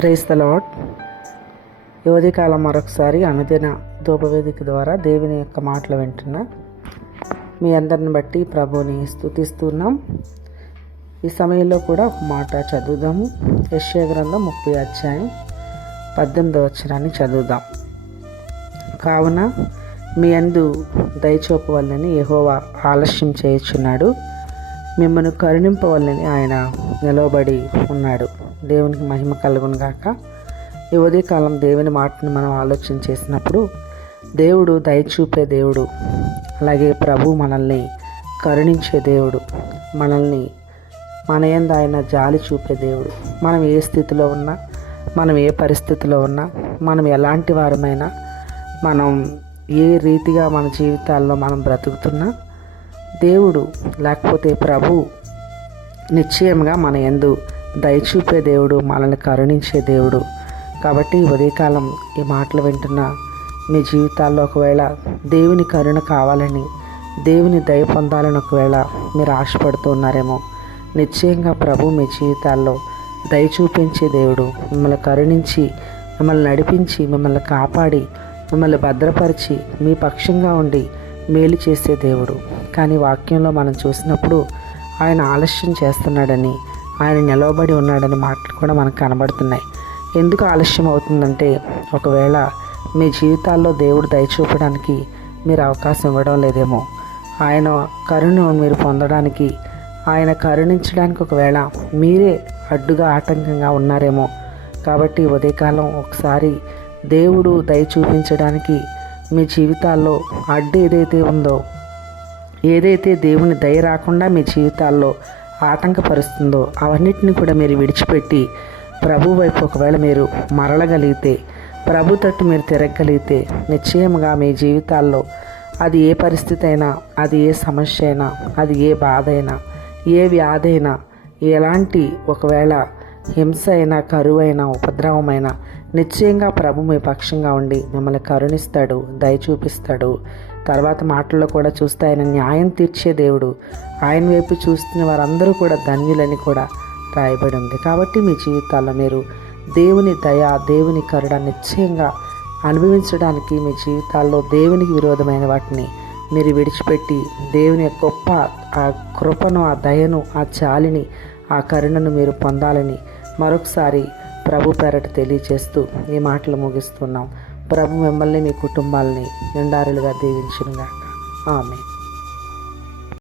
Praise the lord. ఈ ఉదయకాలం మరొకసారి అనుదిన ధూపవేదిక ద్వారా దేవుని యొక్క మాటలు వింటున్న మీ అందరిని బట్టి ప్రభువుని స్తుతిస్తున్నాం. ఈ సమయంలో కూడా ఒక మాట చదువుదాము. యెషయా గ్రంథం 30 అధ్యాయం 18వ వచనాన్ని చదువుదాం. కావున మీ యందు దయచూపవలెనని యెహోవా ఆలస్యం చేయుచున్నాడు, మిమ్మల్ని కరుణింపవలెనని ఆయన నిలవబడి ఉన్నాడు. దేవునికి మహిమ కలుగును గాక. ఈ ఉదయకాలం దేవుని మాటను మనం ఆలోచన చేసినప్పుడు దేవుడు దయచూపే దేవుడు, అలాగే ప్రభు మనల్ని కరుణించే దేవుడు, మనల్ని మన యందు ఆయన జాలి చూపే దేవుడు. మనం ఏ స్థితిలో ఉన్నా, మనం ఏ పరిస్థితిలో ఉన్నా, మనం ఎలాంటి వారమైనా, మనం ఏ రీతిగా మన జీవితాల్లో మనం బ్రతుకుతున్నా దేవుడు లేకపోతే ప్రభు నిశ్చయంగా మన యందు దయచూపే దేవుడు, మనల్ని కరుణించే దేవుడు. కాబట్టి ఉదయకాలం ఈ మాటలు వింటున్న మీ జీవితాల్లో ఒకవేళ దేవుని కరుణ కావాలని, దేవుని దయ పొందాలని ఒకవేళ మీరు ఆశపడుతూ ఉన్నారేమో, నిశ్చయంగా ప్రభు మీ జీవితాల్లో దయ చూపించే దేవుడు, మిమ్మల్ని కరుణించి, మిమ్మల్ని నడిపించి, మిమ్మల్ని కాపాడి, మిమ్మల్ని భద్రపరిచి, మీ పక్షంగా ఉండి మేలు చేసే దేవుడు. కానీ వాక్యంలో మనం చూసినప్పుడు ఆయన ఆలస్యం చేస్తున్నాడని, ఆయన నిలవబడి ఉన్నాడని మాటలు కూడా మనకు కనబడుతున్నాయి. ఎందుకు ఆలస్యం అవుతుందంటే, ఒకవేళ మీ జీవితాల్లో దేవుడు దయచూపడానికి మీరు అవకాశం ఇవ్వడం లేదేమో, ఆయన కరుణ మీరు పొందడానికి, ఆయన కరుణించడానికి ఒకవేళ మీరే అడ్డుగా ఆటంకంగా ఉన్నారేమో. కాబట్టి ఉదయకాలం ఒకసారి దేవుడు దయ చూపించడానికి మీ జీవితాల్లో అడ్డు ఏదైతే ఉందో, ఏదైతే దేవుని దయ రాకుండా మీ జీవితాల్లో ఆటంకపరుస్తుందో అవన్నిటిని కూడా మీరు విడిచిపెట్టి ప్రభు వైపు ఒకవేళ మీరు మరలగలిగితే, ప్రభు తట్టు మీరు తిరగగలిగితే, నిశ్చయముగా మీ జీవితాల్లో అది ఏ పరిస్థితి అయినా, అది ఏ సమస్య అయినా, అది ఏ బాధ అయినా, ఏ వ్యాధి అయినా, ఎలాంటి ఒకవేళ హింస అయినా, కరువైనా, ఉపద్రవమైనా, నిశ్చయంగా ప్రభు మీ పక్షంగా ఉండి మిమ్మల్ని కరుణిస్తాడు, దయ చూపిస్తాడు. తర్వాత మాటల్లో కూడా చూస్తే ఆయన న్యాయం తీర్చే దేవుడు, ఆయన వైపు చూస్తున్న వారందరూ కూడా ధన్యులని కూడా రాయబడి ఉంది. కాబట్టి మీ జీవితాల్లో మీరు దేవుని దయ, దేవుని కరుణ నిశ్చయంగా అనుభవించడానికి, మీ జీవితాల్లో దేవునికి విరోధమైన వాటిని మీరు విడిచిపెట్టి దేవుని గొప్ప ఆ కృపను, ఆ దయను, ఆ జాలిని, ఆ కరుణను మీరు పొందాలని మరొకసారి ప్రభు పేరట తెలియచేస్తూ ఈ మాటలు ముగిస్తున్నాం. ప్రభు మిమ్మల్ని, మీ కుటుంబాలని నిండారులుగా దీవించునుగాక. ఆమేన్.